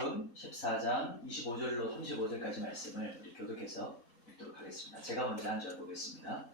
마태복음 14장 25절로 35절까지 말씀을 우리 교독해서 읽도록 하겠습니다. 제가 먼저 한 절 보겠습니다.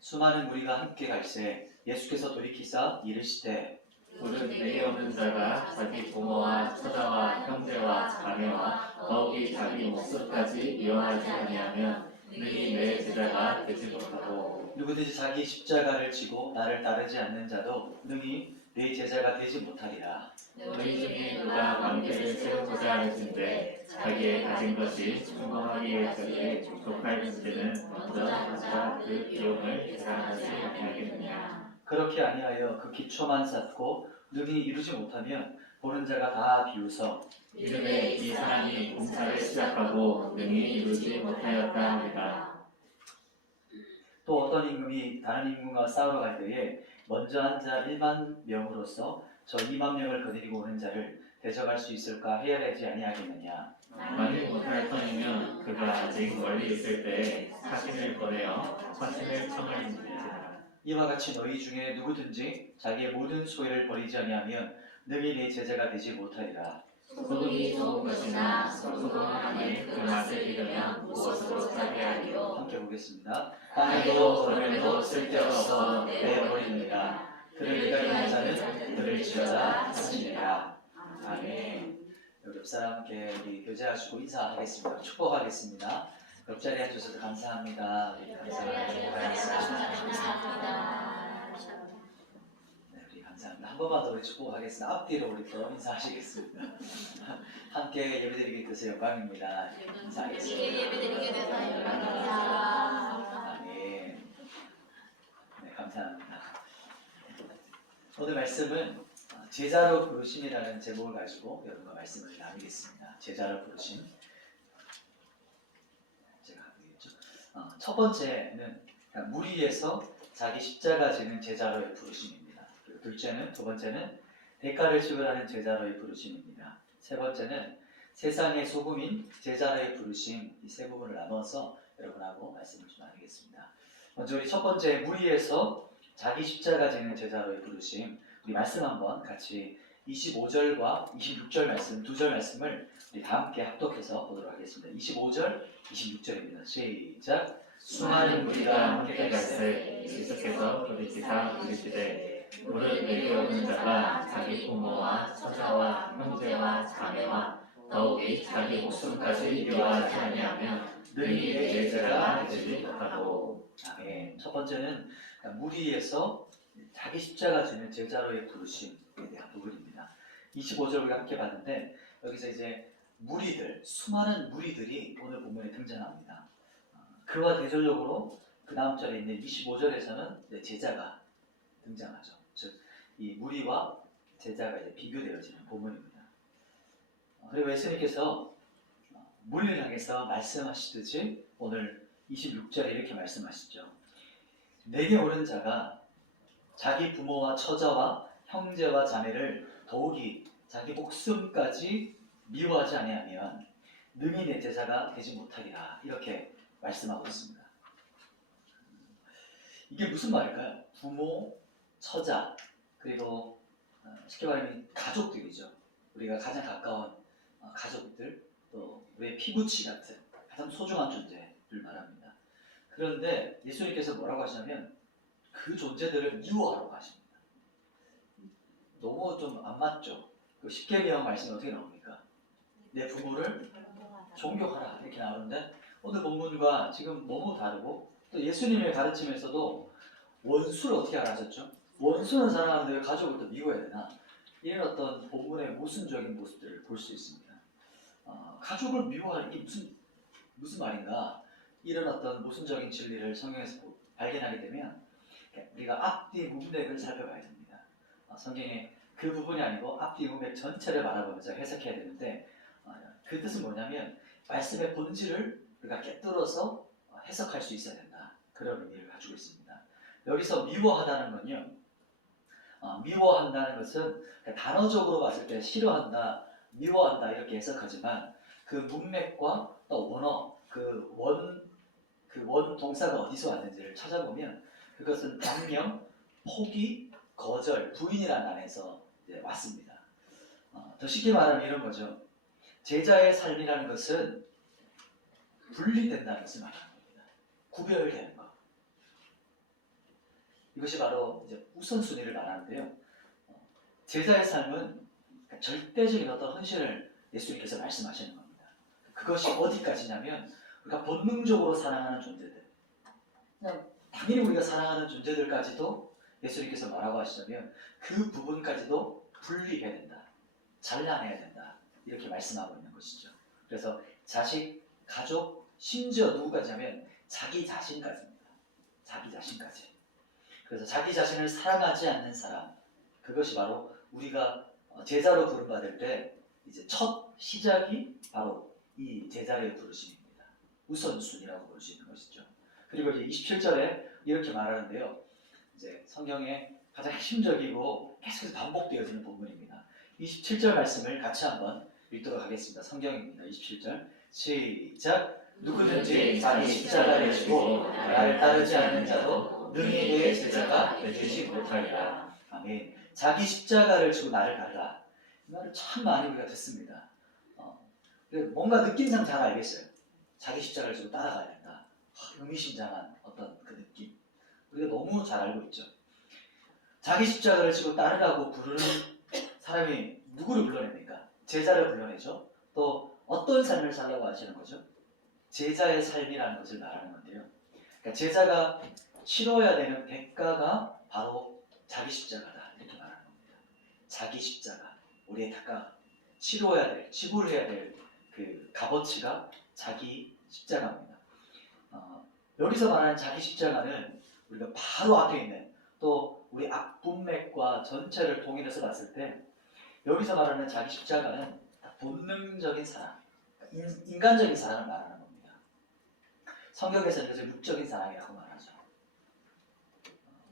수많은 무리가 함께 갈새 예수께서 돌이키사 이르시되 오늘 내게 오는 자가 자기 부모와 처자와 형제와 자매와 더욱이 자기 목숨까지 미워하지 아니하면 능히 내 제자가 되지 못하고, 누구든지 자기 십자가를 지고 나를 따르지 않는 자도 능히 내 제자가 되지 못하리라. 너희 중에 누가 관계를 세우고자 할진대 자기의 가진 것이 충분하기 위해서에 족할 문제는 먼저 가자 그 비용을 계산하지 아니하겠느냐. 그렇게 아니하여 그 기초만 쌓고 능히 이루지 못하면 보는 자가 다 비웃어 이름에 이 사람이 공사를 시작하고 능히 이루지 못하였다 하리라. 또 어떤 임금이 다른 임금과 싸우러 갈 때에 먼저 한 자 1만 명으로서 저 2만 명을 거느리고 오는 자를 대적할 수 있을까 헤아리지 아니하겠느냐. 만일 못할 뿐이면 그가 아직 멀리 있을 때에 사신을 보내어 사신을 청할 지니라. 이와 같이 너희 중에 누구든지 자기의 모든 소유를 버리지 아니하면 능히 내 제자가 되지 못하리라. 소득이 좋은 것이나 소소동하는 그 맛을 잃으면 무엇으로 차게 하리요. 함께 보겠습니다. 땅에도 전에도 쓸데없어 내버리느니라. 그를 기다리는 자는 그를 지어다 하시니라. 아멘. 여기 옆 사람께 우리 교제하시고 인사하겠습니다. 축복하겠습니다. 옆자리에 앉으셔서 감사합니다. 네, 우리 감사합니다. 한 번만 더 우리 축복하겠습니다. 앞뒤로 우리 또 인사하시겠습니다. 함께 예배드리게 돼서 영광입니다. 인사하겠습니다. 예배드리게 돼서 영광입니다. 아멘. 네, 감사합니다. 오늘 말씀은 제자로 부르심이라는 제목을 가지고 여러분과 말씀을 나누겠습니다. 제자로 부르심. 제가 하겠죠. 첫 번째는 무리에서 자기 십자가 지는 제자로의 부르심입니다. 그리고 둘째는, 두 번째는 대가를 지불하는 제자로의 부르심입니다. 세 번째는 세상의 소금인 제자로의 부르심, 이 세 부분을 나눠서 여러분하고 말씀을 좀 나누겠습니다. 먼저 우리 첫 번째 무리에서 자기 십자가 지는 제자로의 부르심, 우리 말씀 한번 같이 25절과 26절 말씀, 두 절 말씀을 우리 다 함께 합독해서 보도록 하겠습니다. 25절, 26절입니다. 시작. 수많은 무리가 함께 갈새 예수께서 돌이키사 이르시되 오늘 내게 오는 자가 자기 부모와 처자와 형제와 자매와 더욱이 자기 목숨까지 미워하지 아니하면 능히 내 제자가 되지 못하고. 아멘. 첫 번째는 무리에서 자기 십자가 지는 제자로의 부르심에 대한 부분입니다. 25절 우리가 함께 봤는데 여기서 이제 무리들, 수많은 무리들이 오늘 본문에 등장합니다. 그와 대조적으로 그 다음 절에 있는 25절에서는 제자가 등장하죠. 즉, 이 무리와 제자가 이제 비교되어지는 본문입니다. 그리고 예수님께서 무리를 향해서 말씀하시듯이 오늘 26절에 이렇게 말씀하시죠. 내게 오는 자가 자기 부모와 처자와 형제와 자매를 더욱이 자기 목숨까지 미워하지 아니하면 능히 내 제자가 되지 못하리라. 이렇게 말씀하고 있습니다. 이게 무슨 말일까요? 부모, 처자, 그리고 쉽게 말하면 가족들이죠. 우리가 가장 가까운 가족들, 또 우리의 피부치 같은 가장 소중한 존재를 말합니다. 그런데 예수님께서 뭐라고 하시냐면 그 존재들을 미워하라고 하십니다. 너무 좀 안 맞죠? 그 십계명 말씀이 어떻게 나옵니까? 내 부모를 존경하라 이렇게 나오는데 오늘 본문과 지금 너무 다르고 또 예수님의 가르침에서도 원수를 어떻게 하셨죠? 원수는 사랑하는데 왜 가족을 또 미워해야 되나? 이런 어떤 본문의 모순적인 모습들을 볼 수 있습니다. 가족을 미워하는 게 무슨 말인가? 이런 어떤 모순적인 진리를 성경에서 발견하게 되면 우리가 앞뒤 문맥을 살펴봐야 됩니다. 성경에 그 부분이 아니고 앞뒤 문맥 전체를 바라보면서 해석해야 되는데 그 뜻은 뭐냐면 말씀의 본질을 우리가 깨뚫어서 해석할 수 있어야 된다. 그런 의미를 가지고 있습니다. 여기서 미워하다는 건요. 미워한다는 것은 단어적으로 봤을 때 싫어한다, 미워한다 이렇게 해석하지만 그 문맥과 또 원어, 그 원 동사가 어디서 왔는지를 찾아보면 그것은 단명, 포기, 거절, 부인이라는 안에서 왔습니다. 더 쉽게 말하면 이런 거죠. 제자의 삶이라는 것은 분리된다는 것을 말하는 겁니다. 구별되는 것. 이것이 바로 이제 우선순위를 말하는데요. 제자의 삶은 절대적인 어떤 헌신을 예수님께서 말씀하시는 겁니다. 그것이 어디까지냐면 우리가 본능적으로 사랑하는 존재들, 그냥 당연히 우리가 사랑하는 존재들까지도 예수님께서 뭐라고 하시냐면 그 부분까지도 분리해야 된다, 잘라내야 된다, 이렇게 말씀하고 있는 것이죠. 그래서 자식, 가족, 심지어 누구까지 하면 자기 자신까지입니다. 자기 자신까지. 그래서 자기 자신을 사랑하지 않는 사람, 그것이 바로 우리가 제자로 부름받을 때 이제 첫 시작이 바로 이 제자의 부르심입니다. 우선순위라고 볼 수 있는 것이죠. 그리고 이제 27절에 이렇게 말하는데요. 이제 성경의 가장 핵심적이고 계속해서 반복되어지는 부분입니다. 27절 말씀을 같이 한번 읽도록 하겠습니다. 성경입니다. 27절 시작. 누구든지 자기 십자가를 지고 나를 따르지 않는 자도 능히 내 제자가 되지 못하리라. 아멘. 자기 십자가를 지고 나를 따르라. 이 말을 참 많이 우리가 듣습니다. 뭔가 느낌상 잘 알겠어요. 자기 십자가를 지고 따라가야 된다. 의미심장한 어떤 그 느낌. 우리가 너무 잘 알고 있죠. 자기 십자가를 지고 따르라고 부르는 사람이 누구를 불러냅니까? 제자를 불러내죠. 또 어떤 삶을 살라고 하시는 거죠? 제자의 삶이라는 것을 말하는 건데요. 그러니까 제자가 치러야 되는 대가가 바로 자기 십자가다, 이렇게 말하는 겁니다. 자기 십자가, 우리의 대가, 치러야 될, 지불해야 될 그 값어치가 자기 십자가입니다. 여기서 말하는 자기 십자가는 우리가 바로 앞에 있는, 또 우리 앞 문맥과 전체를 통일해서 봤을 때 여기서 말하는 자기 십자가는 본능적인 사랑, 인간적인 사랑을 말하는 겁니다. 성경에서는 이것을 육적인 사랑이라고 말하죠.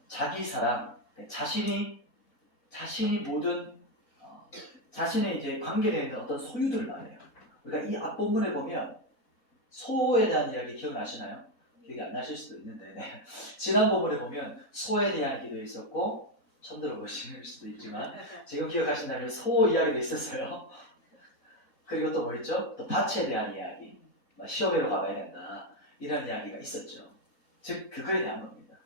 자기 사랑, 자신이 모든 자신의 이제 관계되어 있는 어떤 소유들을 말해요. 우리가 이 앞본문에 보면 소에 대한 이야기 기억나시나요? 기억이 안 나실 수도 있는데, 네. 지난 본문에 보면 소에 대한 이야기도 있었고, 처음 들어보실 수도 있지만 지금 기억하신다면 소 이야기도 있었어요. 그리고 또 뭐 있죠? 또 밭에 대한 이야기, 시험회로 가봐야 된다, 이런 이야기가 있었죠. 즉 그거에 대한 겁니다.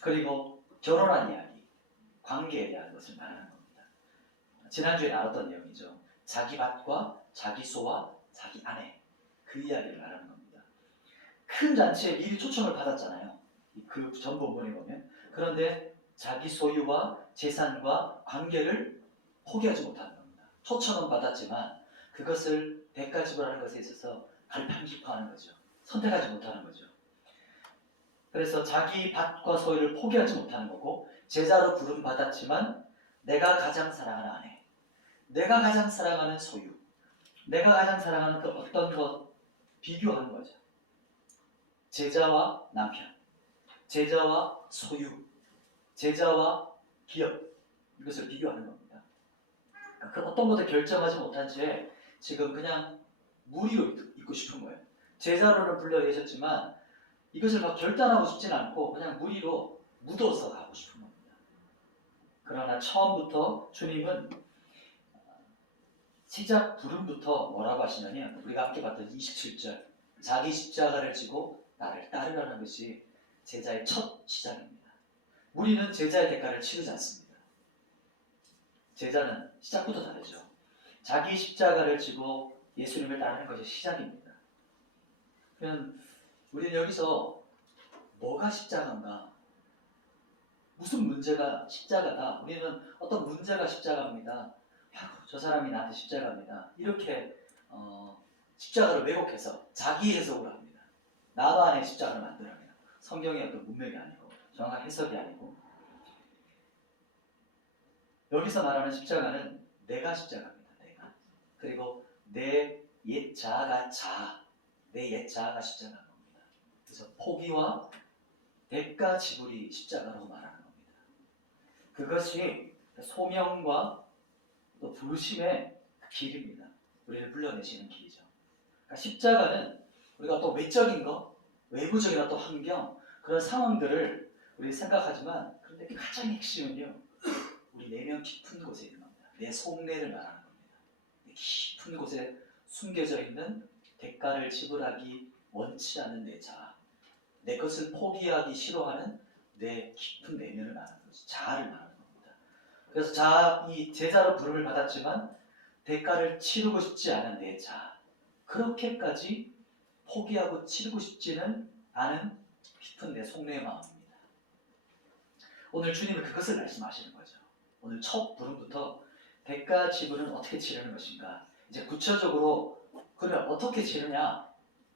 그리고 결혼한 이야기, 관계에 대한 것을 말하는 겁니다. 지난주에 나눴던 내용이죠. 자기 밭과 자기 소와 자기 아내, 그 이야기를 말하는 겁니다. 큰 잔치에 미리 초청을 받았잖아요. 그 전 본문에 보면. 그런데 자기 소유와 재산과 관계를 포기하지 못하는 겁니다. 초청은 받았지만 그것을 대가 지불하는 것에 있어서 갈팡질팡하는 거죠. 선택하지 못하는 거죠. 그래서 자기 밭과 소유를 포기하지 못하는 거고, 제자로 부름 받았지만 내가 가장 사랑하는 아내, 내가 가장 사랑하는 소유, 내가 가장 사랑하는 그 어떤 것 비교하는 거죠. 제자와 남편, 제자와 소유, 제자와 기업, 이것을 비교하는 겁니다. 그 어떤 것을 결정하지 못한 채 지금 그냥 무리로 있고 싶은 거예요. 제자로는 불러내셨지만 이것을 막 결단하고 싶지는 않고 그냥 무리로 묻어서 가고 싶은 겁니다. 그러나 처음부터 주님은 시작 부름부터 뭐라고 하시냐면, 우리가 함께 봤던 27절, 자기 십자가를 지고 나를 따르라는 것이 제자의 첫 시작입니다. 우리는 제자의 대가를 치르지 않습니다. 제자는 시작부터 다르죠. 자기 십자가를 지고 예수님을 따르는 것이 시작입니다. 그러면 우리는 여기서 뭐가 십자가인가? 무슨 문제가 십자가다? 우리는 어떤 문제가 십자가입니다. 저 사람이 나한테 십자가입니다. 이렇게 십자가를 왜곡해서 자기 해석으로 합니다. 나만의 십자가를 만들어내요. 성경의 어떤 문맥이 아니고 정확한 해석이 아니고. 여기서 말하는 십자가는 내가 십자가입니다. 내가. 그리고 내 옛 자아가 내 옛 자아가 십자가인 겁니다. 그래서 포기와 대가 지불이 십자가라고 말하는 겁니다. 그것이 소명과 또 부르심의 길입니다. 우리를 불러내시는 길이죠. 그러니까 십자가는 우리가 또 외적인 거, 외부적인 어떤 환경, 그런 상황들을 우리 생각하지만, 그런데 가장 핵심은요, 우리 내면 깊은 곳에 있는 겁니다. 내 속내를 말하는 겁니다. 내 깊은 깊은 곳에 숨겨져 있는 대가를 지불하기 원치 않는 내 자, 내 것을 포기하기 싫어하는 내 깊은 내면을 말하는 거지. 자아를 말하는 겁니다. 그래서 이 제자로 부름을 받았지만 대가를 치르고 싶지 않은 내 자, 그렇게까지 포기하고 치르고 싶지는 않은 깊은 내 속내의 마음입니다. 오늘 주님은 그것을 말씀하시는 거죠. 오늘 첫 부름부터 대가 지불은 어떻게 치르는 것인가? 이제 구체적으로 그러면 어떻게 치르냐?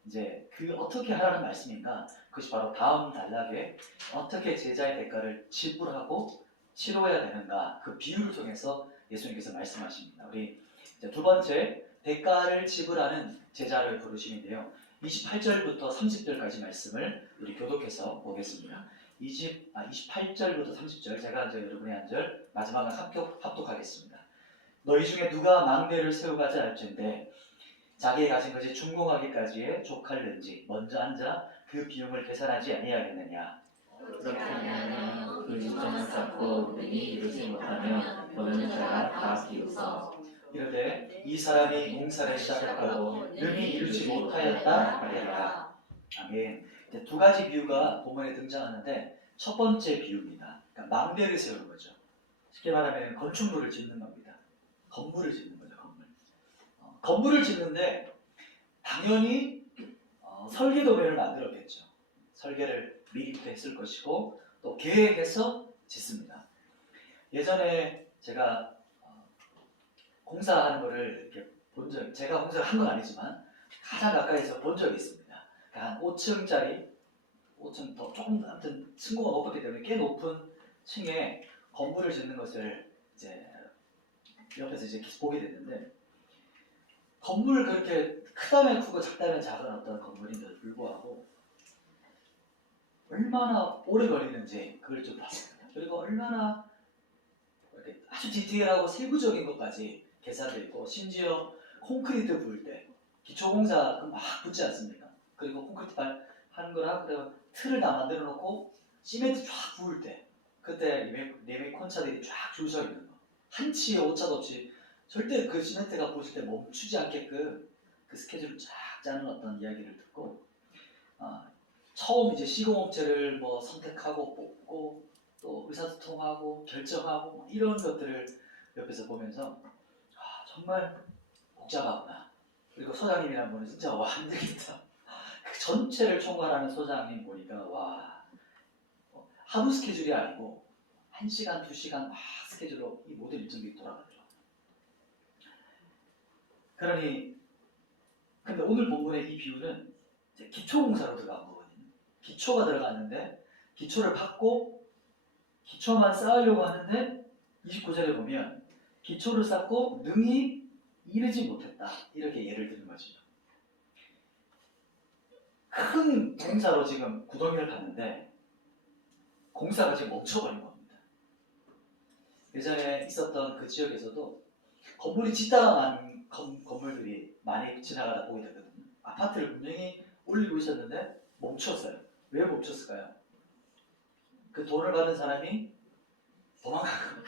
이제 그 어떻게 하라는 말씀인가? 그것이 바로 다음 단락에 어떻게 제자의 대가를 지불하고 치러야 되는가? 그 비유를 통해서 예수님께서 말씀하십니다. 우리 이제 두 번째 대가를 지불하는 제자를 부르심인데요. 28절부터 30절까지 말씀을 우리 교독해서 보겠습니다. 28절부터 30절 제가 이제 여러분의 한 절 마지막은 합독하겠습니다. 너희 중에 누가 망대를 세우가지 할진대 자기의 가진 것이 준공하기까지에 족할는지 먼저 앉아 그 비용을 계산하지 아니하겠느냐. 그렇게 하면 그 유전을 쌓고 능히 이루지 못하면 보는 자가 다 비웃어 이르되 이 사람이 공사를 시작하고 능히 이루지 못하였다 하리라. 아멘. 이제 두 가지 비유가 본문에 등장하는데 첫 번째 비유입니다. 그러니까 망대를 세우는 거죠. 쉽게 말하면 건축물을 짓는 겁니다. 건물을 짓는 거죠. 건물을 짓는데 당연히 설계도면을 만들었겠죠. 설계를 미리부터 했을 것이고 또 계획해서 짓습니다. 예전에 제가 공사하는 거를 이렇게 제가 공사를 한 건 아니지만 가장 가까이서 본 적이 있습니다. 한 5층짜리 5층 더 조금 아무튼 층고가 높았기 때문에 꽤 높은 층에 건물을 짓는 것을 이제 옆에서 이제 보게 됐는데 건물 그렇게 크다면 크고 작다면 작은 어떤 건물인데도 불구하고 얼마나 오래 걸리는지 그걸 좀 봤습니다. 그리고 얼마나 이렇게 아주 디테일하고 세부적인 것까지 계산되어 있고 심지어 콘크리트 부을 때 기초공사 막 붙지 않습니까? 그리고 콘크리트 하는 거랑 그다음에 틀을 다 만들어 놓고 시멘트 쫙 부을 때 그때 리메이크 콘차들이 쫙 줄 서 있는 거 한치의 오차도 없이 절대 그 시멘트가 부을 때 멈추지 않게끔 그 스케줄을 쫙 짜는 어떤 이야기를 듣고 처음 이제 시공업체를 뭐 선택하고 뽑고 또 의사소통하고 결정하고 이런 것들을 옆에서 보면서 정말 복잡하구나. 그리고 소장님이라는 분은 진짜 와 힘들겠다. 그 전체를 총괄하는 소장님 보니까 와 하루 스케줄이 아니고 1시간, 2시간 막 스케줄로 이 모든 일정이 돌아가더라고요. 그러니 근데 오늘 본문의 이 비유는 이제 기초공사로 들어간 거거든요. 기초가 들어갔는데 기초를 받고 기초만 쌓으려고 하는데 29절에 보면 기초를 쌓고 능히 이르지 못했다. 이렇게 예를 드는 거죠. 큰 공사로 지금 구덩이를 갔는데 공사가 지금 멈춰버린 겁니다. 예전에 있었던 그 지역에서도 건물이 짓다가 난 건물들이 많이 지나가다 보게 되거든요. 아파트를 분명히 올리고 있었는데 멈췄어요. 왜 멈췄을까요? 그 돈을 받은 사람이 도망가거든요.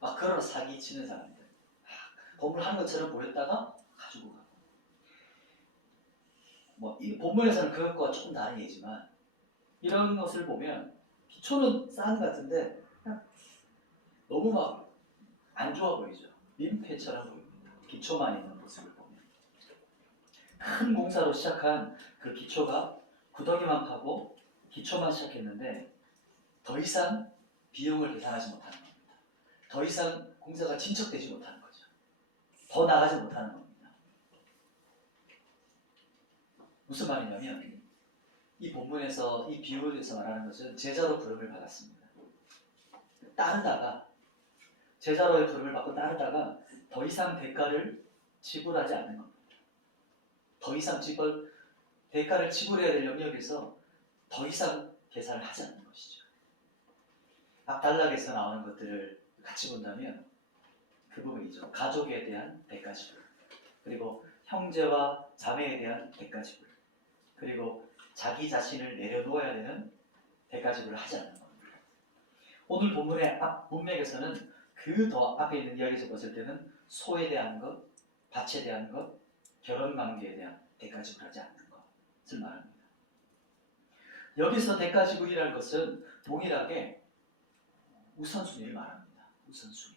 막 그런 사기 치는 사람들. 건물 하는 것처럼 보였다가 가지고 가고. 뭐 이 본문에서는 그것과 조금 다른 얘기지만 이런 것을 보면 기초는 쌓은 것 같은데 그냥 너무 막 안 좋아 보이죠. 민폐처럼 보입니다. 기초만 있는 모습을 보면. 큰 공사로 시작한 그 기초가 구덩이만 파고 기초만 시작했는데 더 이상 비용을 계산하지 못하는 겁니다. 더 이상 공사가 진척되지 못하는 거죠. 더 나가지 못하는 겁니다. 무슨 말이냐면 이 본문에서 이 비유에서 말하는 것은 제자로 부름을 받았습니다. 따르다가 제자로의 부름을 받고 따르다가 더 이상 대가를 지불하지 않는 겁니다. 더 이상 대가를 지불해야 될 영역에서 더 이상 계산을 하지 않는 것이죠. 앞 단락에서 나오는 것들을 같이 본다면 그 부분이죠. 가족에 대한 대가 지불, 그리고 형제와 자매에 대한 대가 지불, 그리고 자기 자신을 내려놓아야 되는 대가 지불을 하지 않는 겁니다. 오늘 본문의 앞 문맥에서는 그 더 앞에 있는 이야기에서 봤을 때는 소에 대한 것, 밭에 대한 것, 결혼 관계에 대한 대가지불 하지 않는 것을 말합니다. 여기서 대가지불이라는 것은 동일하게 우선순위를 말합니다. 우선순위.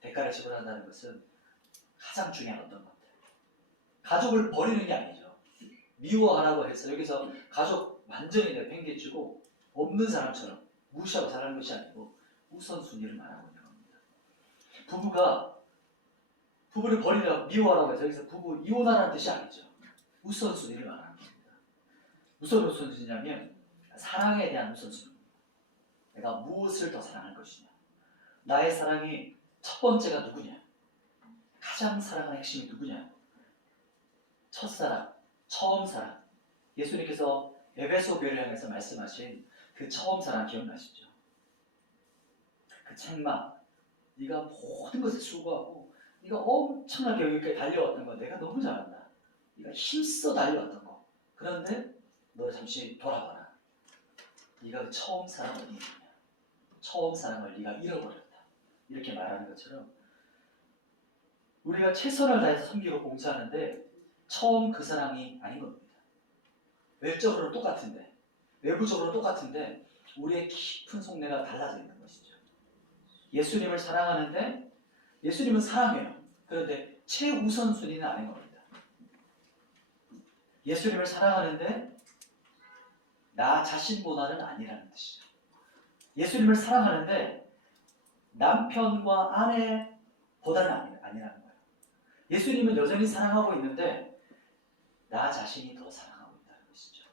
대가를 지불한다는 것은 가장 중요한 어떤 것들. 가족을 버리는 게 아니죠. 미워하라고 해서 여기서 가족 완전히 내팽개치고 없는 사람처럼 무시하고 살아가는 것이 아니고 우선순위를 말하고 있는 겁니다. 부부를 버리라고 미워하라고 해서 여기서 부부 이혼하라는 뜻이 아니죠. 우선순위를 말하는 겁니다. 무슨 우선순위냐면 사랑에 대한 우선순위입니다. 내가 무엇을 더 사랑할 것이냐. 나의 사랑이 첫 번째가 누구냐. 가장 사랑하는 핵심이 누구냐. 첫사랑, 처음 사랑. 예수님께서 에베소 교회를 향해서 말씀하신 그 처음 사랑 기억나시죠? 그 책망. 네가 모든 것을 수고하고 네가 엄청나게 여기까지 달려왔던 거 내가 너무 잘한다. 네가 힘써 달려왔던 거. 그런데 너 잠시 돌아봐라. 네가 그 처음 사랑 어디 있느냐. 처음 사랑을 네가 잃어버렸다. 이렇게 말하는 것처럼 우리가 최선을 다해서 섬기고 봉사하는데 처음 그 사랑이 아닌 겁니다. 외적으로는 똑같은데 외부적으로는 똑같은데 우리의 깊은 속내가 달라져 있는 것이죠. 예수님을 사랑하는데 예수님은 사랑해요. 그런데 최우선순위는 아닌 겁니다. 예수님을 사랑하는데 나 자신보다는 아니라는 뜻이죠. 예수님을 사랑하는데 남편과 아내보다는 아니라는 거예요. 예수님은 여전히 사랑하고 있는데 나 자신이 더 사랑하고 있다는 것이죠.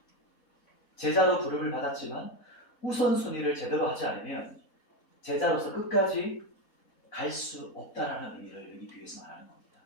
제자로 부름을 받았지만 우선순위를 제대로 하지 않으면 제자로서 끝까지 갈 수 없다라는 의미를 여기 비유에서 말하는 겁니다.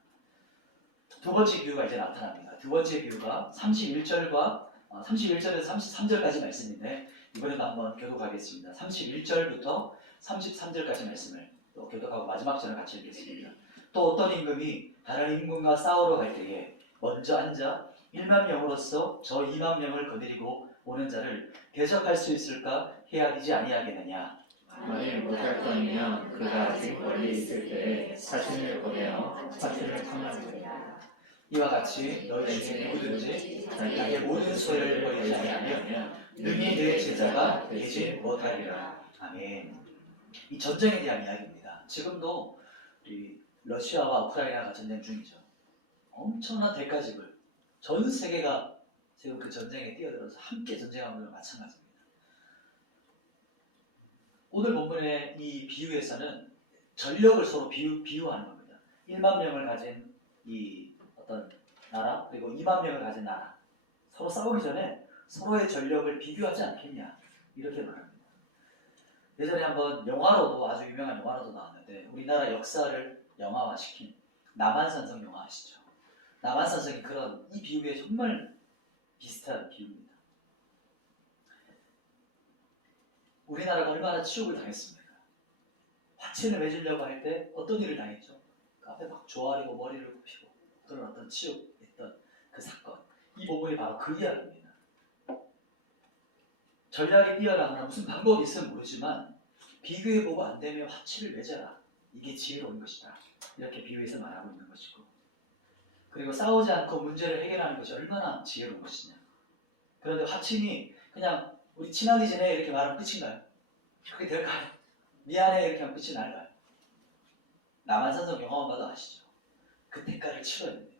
두 번째 비유가 이제 나타납니다. 두 번째 비유가 31절과 31절에서 33절까지 말씀인데 이번에도 한번 교독하겠습니다. 31절부터 33절까지 말씀을 또 교독하고 마지막 절을 같이 읽겠습니다. 또 어떤 임금이 다른 임금과 싸우러 갈 때에 먼저 앉아 1만 명으로서 저 2만 명을 거느리고 오는 자를 대적할 수 있을까 헤아리지 아니하겠느냐. 만일 못할 것이면 그가 아직 멀리 있을 때에 사신을 보내어 사신을 청하리라. 이와 같이 너희 중에 누구든지 자기의 모든 소유를 버리지 아니하면 능히 내 제자가 되지 못하리라. 아멘. 이 전쟁에 대한 이야기입니다. 지금도 우리 러시아와 우크라이나가 전쟁 중이죠. 엄청난 대가집을 전 세계가 지금 그 전쟁에 뛰어들어서 함께 전쟁하는 것과 마찬가지입니다. 오늘 본문의 이 비유에서는 전력을 서로 비유하는 겁니다. 1만 명을 가진 이 어떤 나라 그리고 2만 명을 가진 나라 서로 싸우기 전에 서로의 전력을 비교하지 않겠냐 이렇게 말합니다. 예전에 한번 영화로도 아주 유명한 영화로도 나왔는데 우리나라 역사를 영화화시킨 남한산성 영화 아시죠? 남한산성이 그런 이 비유에 정말 비슷한 비유입니다. 우리나라가 얼마나 치욕을 당했습니까? 화친을 맺으려고 할 때 어떤 일을 당했죠? 그 앞에 막 조아리고 머리를 굽히고 그런 어떤 치욕했던 그 사건. 이 부분이 바로 그 이야기입니다. 전략이 뛰어나거나 무슨 방법이 있으면 모르지만 비교해보고 안 되면 화친을 맺어라. 이게 지혜로운 것이다. 이렇게 비유해서 말하고 있는 것이고 그리고 싸우지 않고 문제를 해결하는 것이 얼마나 지혜로운 것이냐. 그런데 화친이 그냥 우리 친하기 전에 이렇게 말하면 끝인가요? 그렇게 될까요? 미안해 이렇게 하면 끝이 날까요? 남한산성 영화만 봐도 아시죠? 그 대가를 치러야 됩니다.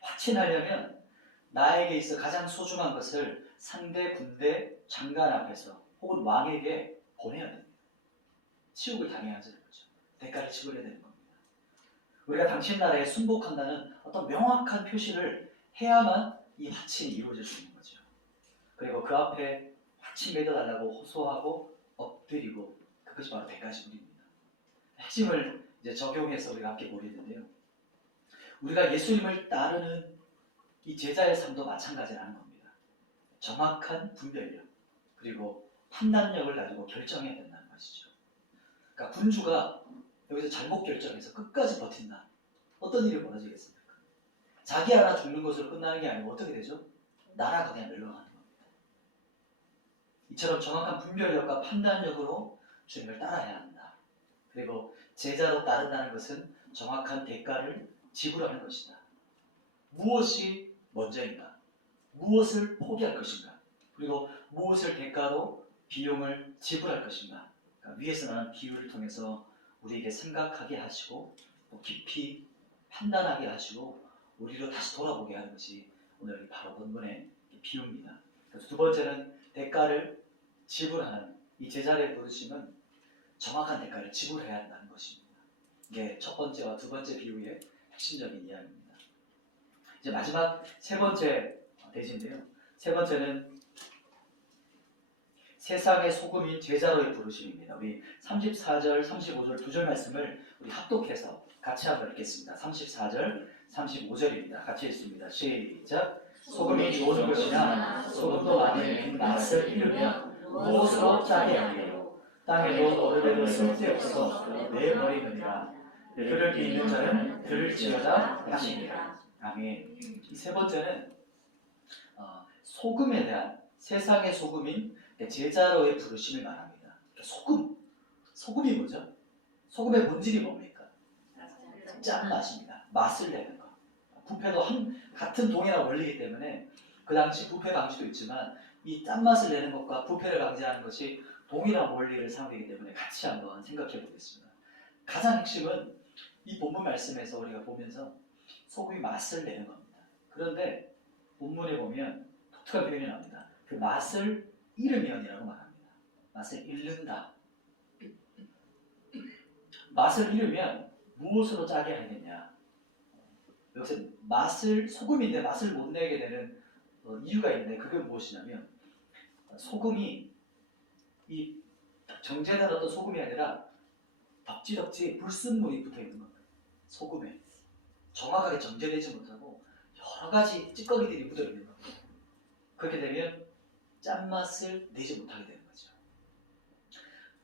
화친하려면 나에게 있어 가장 소중한 것을 상대 군대 장관 앞에서 혹은 왕에게 보내야 됩니다. 치욕을 당해야 하는 거죠. 대가를 치러야 되는 겁니다. 우리가 당신 나라에 순복한다는 어떤 명확한 표시를 해야만 이 화친이 이루어질 수 있는 거죠. 그리고 그 앞에 화친 맺어달라고 호소하고 엎드리고 그것이 바로 대가지불입니다. 핵심을 이제 적용해서 우리가 함께 보겠는데요. 우리가 예수님을 따르는 이 제자의 삶도 마찬가지라는 겁니다. 정확한 분별력 그리고 판단력을 가지고 결정해야 된다는 것이죠. 그러니까 군주가 여기서 잘못 결정해서 끝까지 버틴다. 어떤 일이 벌어지겠습니까? 자기 하나 죽는 것으로 끝나는 게 아니고 어떻게 되죠? 나라가 그냥 멸망하는 겁니다. 이처럼 정확한 분별력과 판단력으로 주님을 따라야 한다. 그리고 제자로 따른다는 것은 정확한 대가를 지불하는 것이다. 무엇이 먼저인가? 무엇을 포기할 것인가? 그리고 무엇을 대가로 비용을 지불할 것인가? 그러니까 위에서 나는 비유를 통해서 우리에게 생각하게 하시고 또 깊이 판단하게 하시고 우리로 다시 돌아보게 하는 것이 오늘 바로 본문의 비유입니다. 그래서 두 번째는 대가를 지불하는 이 제자리의 부르심은 정확한 대가를 지불해야 한다는 것입니다. 이게 첫 번째와 두 번째 비유의 핵심적인 이야기입니다. 이제 마지막 세 번째 대지인데요. 세 번째는 세상의 소금인 제자로의 부르심입니다. 우리 34절, 35절 두 절 말씀을 우리 합독해서 같이 한번 읽겠습니다. 34절, 35절입니다. 같이 읽습니다. 시작. 소금이 좋은 것이나 소금도 많은 맛을 잃으면 무엇으로 짜게 하리요. 땅에도 어른에도 쓸데없어 내버리느니라. 들을 귀 있는 자는 들을 지어다 하시니라. 아멘. 이 세 번째는 소금에 대한 세상의 소금인 제자로의 부르심을 말합니다. 소금이 뭐죠? 소금의 본질이 뭡니까? 짠맛입니다. 맛을 내는 것. 부패도 같은 동이나 원리이기 때문에 그 당시 부패 방지도 있지만 이 짠맛을 내는 것과 부패를 방지하는 것이 동일한 원리를 사용하기 때문에 같이 한번 생각해 보겠습니다. 가장 핵심은 이 본문 말씀에서 우리가 보면서 소금이 맛을 내는 겁니다. 그런데 본문에 보면 독특한 표현이 나옵니다. 그 맛을 잃으면이라고 말합니다. 맛을 잃는다. 맛을 잃으면 무엇으로 짜게 하겠냐? 여기서 소금인데 맛을 못 내게 되는 이유가 있는데 그게 무엇이냐면 소금이 이 정제된 어떤 소금이 아니라 덕지덕지 불순물이 붙어 있는 겁니다. 소금에 정확하게 정제되지 못하고 여러 가지 찌꺼기들이 묻어 있는 겁니다. 그렇게 되면 짠맛을 내지 못하게 되는 거죠.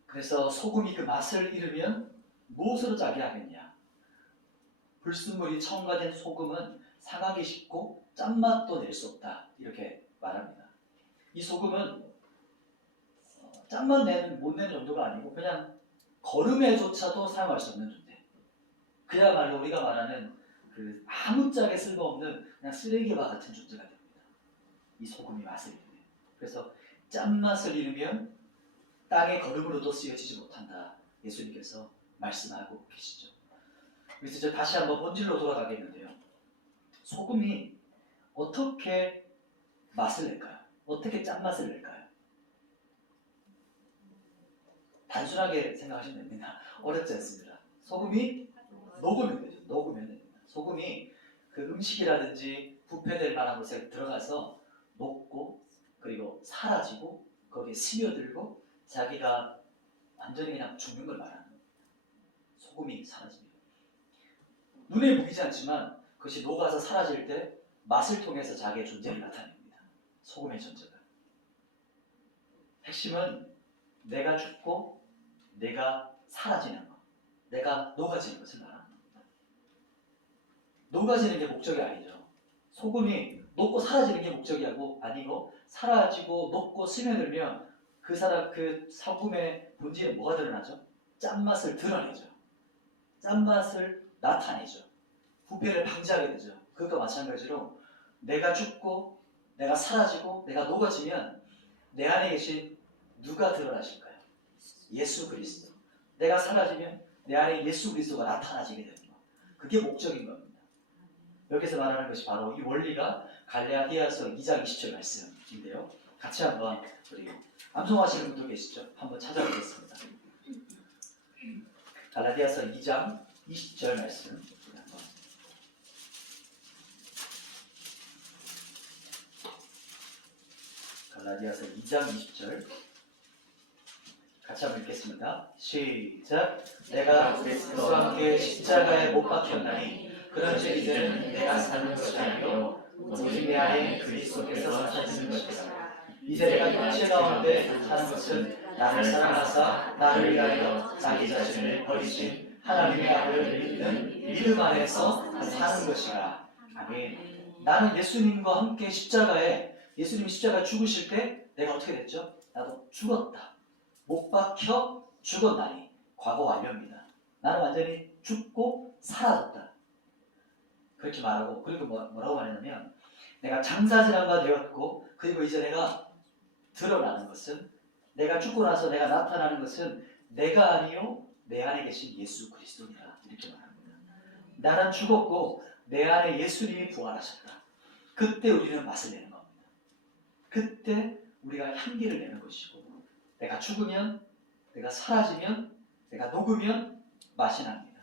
그래서 소금이 그 맛을 잃으면 무엇으로 짜게 하겠냐? 불순물이 첨가된 소금은 상하기 쉽고 짠맛도 낼 수 없다. 이렇게 말합니다. 이 소금은 짠맛 못 내는 정도가 아니고 그냥 거름에조차도 사용할 수 없는 존재. 그야말로 우리가 말하는 그 아무짝에 쓸모없는 그냥 쓰레기와 같은 존재가 됩니다. 이 소금이 맛을 잃으면. 그래서 짠맛을 잃으면 땅의 거름으로도 쓰여지지 못한다. 예수님께서 말씀하고 계시죠. 그래서 저 다시 한번 본질로 돌아가겠는데요. 소금이 어떻게 맛을 낼까요? 어떻게 짠맛을 낼까요? 단순하게 생각하시면 됩니다. 어렵지 않습니다. 소금이 녹으면 되죠. 녹으면 됩니다. 소금이 그 음식이라든지 부패될 만한 곳에 들어가서 녹고 그리고 사라지고 거기에 스며들고 자기가 완전히 그냥 죽는 걸 말하는 겁니다. 소금이 사라집니다. 눈에 보이지 않지만 그것이 녹아서 사라질 때 맛을 통해서 자기의 존재를 나타냅니다. 소금의 존재가. 핵심은 내가 죽고 내가 사라지는 것, 내가 녹아지는 것을 말하는 겁니다. 녹아지는 게 목적이 아니죠. 소금이 녹고 사라지는 게 목적이 아니고 사라지고 녹고 스며들면 그 소금의 본질에 뭐가 드러나죠? 짠맛을 드러내죠. 짠맛을 나타내죠. 부패를 방지하게 되죠. 그것과 마찬가지로 내가 죽고 내가 사라지고 내가 녹아지면 내 안에 계신 누가 드러나실까요? 예수 그리스도. 내가 사라지면 내 안에 예수 그리스도가 나타나지게 되는 것. 그게 목적인 겁니다. 여기서 말하는 것이 바로 이 원리가 갈라디아서 2장 20절 말씀인데요. 같이 한번 우리 암송하시는 분들 계시죠? 한번 찾아보겠습니다. 갈라디아서 2장 20절 말씀. 갈라디아서 2장 20절 같이 한번 읽겠습니다. 시작. 내가 그리스도와 함께 십자가에 못 박혔나니 그런즉 이제는 내가 사는 것이 아니요 오직 내 안에 그리스도께서 사시는 것이라. 이제 내가 육체 가운데 사는 것은 나를 사랑하사 나를 위하여 자기 자신을 버리신 하나님의 아들을 믿는 믿음 안에서 사는 것이라. 아멘. 나는 예수님과 함께 예수님이 십자가에 죽으실 때 내가 어떻게 됐죠? 나도 죽었다. 못 박혀 죽었나니. 과거 완료입니다. 나는 완전히 죽고 사라졌다. 그렇게 말하고, 그리고 뭐라고 말했냐면, 내가 장사지난 바 되었고, 그리고 이제 내가 드러나는 것은, 내가 죽고 나서 내가 나타나는 것은 내가 아니요 내 안에 계신 예수 그리스도니라. 이렇게 말합니다. 나는 죽었고 내 안에 예수님이 부활하셨다. 그때 우리는 맛을 내는 겁니다. 그때 우리가 향기를 내는 것이고, 내가 죽으면, 내가 사라지면, 내가 녹으면 맛이 납니다.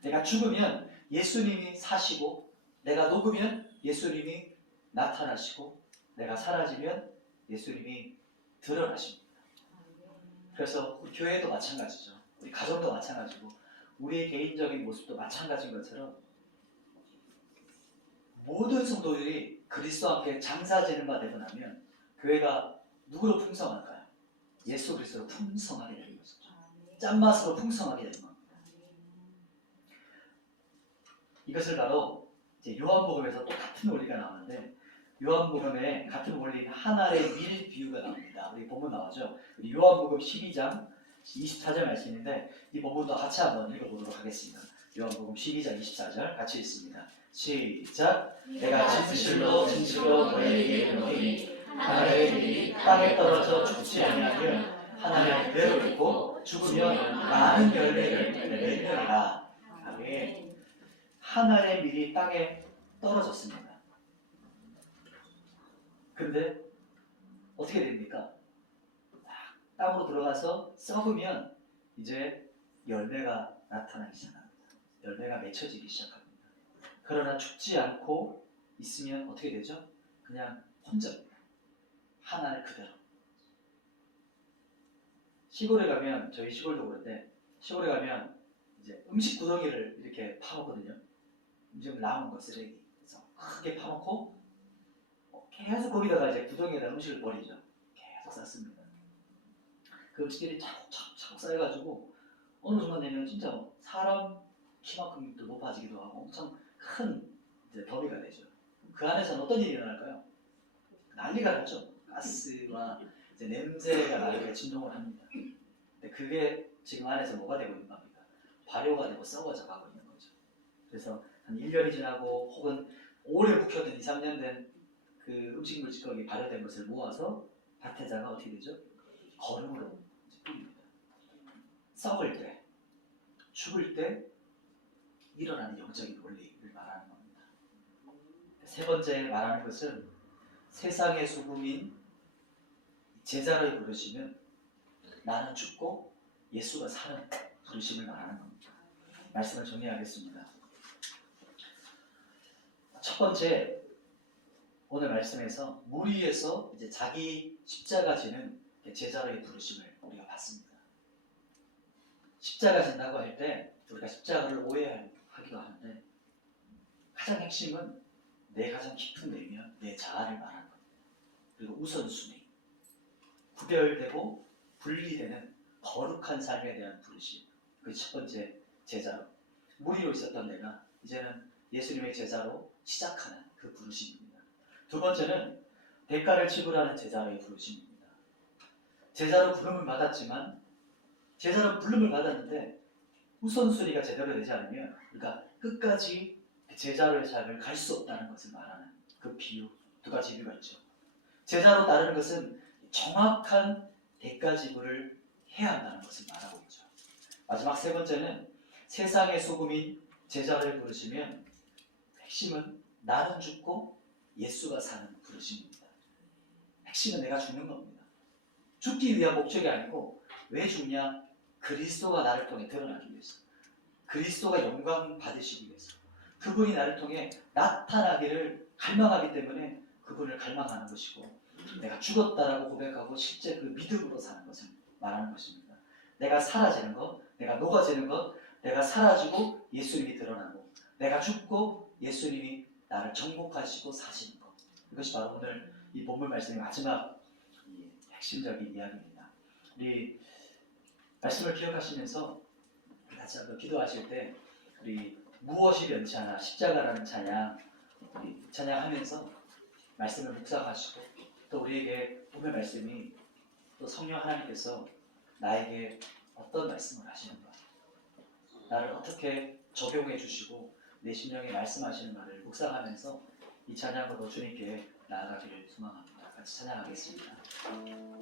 내가 죽으면 예수님이 사시고, 내가 녹으면 예수님이 나타나시고, 내가 사라지면 예수님이 드러나십니다. 그래서 우리 교회도 마찬가지죠. 우리 가정도 마찬가지고, 우리의 개인적인 모습도 마찬가지인 것처럼 모든 성도들이 그리스도와 함께 장사지는 바 되고 나면 교회가 누구로 풍성할까요? 예수 그리스도로 풍성하게 되는 거죠. 짠맛으로 풍성하게 되는 겁니다. 이것을 바로 이제 요한복음에서 또 같은 원리가 나오는데, 요한복음에 같은 원리 하나의 밀 비유가 나옵니다. 우리 본문 나오죠. 우리 요한복음 12장 24절 말씀인데, 이 본문도 같이 한번 읽어보도록 하겠습니다. 요한복음 12장 24절 같이 읽습니다. 시작. 내가 진실로 진실로 너희에게 이르노니 하나의 밀이 땅에 떨어져 죽지 아니하면 하나님 그대로 있고 죽으면 많은 열매를 맺느니라. 아멘. 하나의 밀이 땅에 떨어졌습니다. 근데 어떻게 됩니까? 땅으로 들어가서 썩으면 이제 열매가 나타나기 시작합니다. 열매가 맺혀지기 시작합니다. 그러나 죽지 않고 있으면 어떻게 되죠? 그냥 혼자입니다. 하나를 그대로. 시골에 가면, 저희 시골도 그런데, 시골에 가면 이제 음식 구덩이를 이렇게 파놓거든요. 음식 남은 거 쓰레기. 그래서 크게 파놓고 계속 거기다가 이제 구덩이에다 음식을 버리죠. 계속 쌌습니다. 그 음식들이 차곡차곡 쌓여가지고 어느 순간 되면 진짜 사람 키만큼 높아지기도 하고 엄청 큰 이제 더미가 되죠. 그 안에서는 어떤 일이 일어날까요? 난리가 나죠. 가스와 이제 냄새가 나게 진동을 합니다. 근데 그게 지금 안에서 뭐가 되고 있는 겁니까? 발효가 되고 썩어져 가고 있는 거죠. 그래서 한 1년이 지나고 혹은 오래 묵혀둔 2, 3년 된 그 음식물 찌꺼기 발효된 것을 모아서 밭에다가 어떻게 되죠? 거름으로 뿌립니다. 썩을 때, 죽을 때 일어나는 영적인 원리를 말하는 겁니다. 세 번째 말하는 것은 세상의 소금인 제자를 부르시면 나는 죽고 예수가 사는 부르심을 말하는 겁니다. 말씀을 정리하겠습니다. 첫 번째, 오늘 말씀에서 무리에서 이제 자기 십자가 지는 제자로의 부르심을 우리가 봤습니다. 십자가 진다고 할 때 우리가 십자가를 오해하기도 하는데, 가장 핵심은 내 가장 깊은 내면 내 자아를 말하는 겁니다. 그리고 우선순위, 구별되고 분리되는 거룩한 삶에 대한 부르심. 그 첫 번째 제자로, 무리로 있었던 내가 이제는 예수님의 제자로 시작하는 그 부르심입니다. 두 번째는 대가를 지불하는 제자로의 부르심입니다. 제자로 부름을 받았지만, 제자로 부름을 받았는데 우선순위가 제대로 되지 않으면, 그러니까 끝까지 제자로의 삶을 갈 수 없다는 것을 말하는 그 비유, 두 가지 비유가 있죠. 제자로 따르는 것은 정확한 대가 지불을 해야 한다는 것을 말하고 있죠. 마지막 세 번째는 세상의 소금인 제자를 부르시면 핵심은 나는 죽고 예수가 사는 부르심입니다. 핵심은 내가 죽는 겁니다. 죽기 위한 목적이 아니고, 왜 죽냐? 그리스도가 나를 통해 드러나기 위해서, 그리스도가 영광 받으시기 위해서, 그분이 나를 통해 나타나기를 갈망하기 때문에 그분을 갈망하는 것이고, 내가 죽었다라고 고백하고 실제 그 믿음으로 사는 것을 말하는 것입니다. 내가 사라지는 것, 내가 녹아지는 것, 내가 사라지고 예수님이 드러나고, 내가 죽고 예수님이 나를 정복하시고 사시는 것. 이것이 바로 오늘 이 본문 말씀의 마지막 핵심적인 이야기입니다. 우리 말씀을 기억하시면서 같이 한번 기도하실 때, 우리 무엇이 변치 않아 십자가라는 찬양, 우리 찬양하면서 말씀을 묵상하시고, 또 우리에게 오늘 말씀이 또 성령 하나님께서 나에게 어떤 말씀을 하시는가, 나를 어떻게 적용해 주시고 내 심령에 말씀하시는 말을 묵상하면서 이 찬양으로 주님께 나아가기를 소망합니다. 같이 찬양하겠습니다.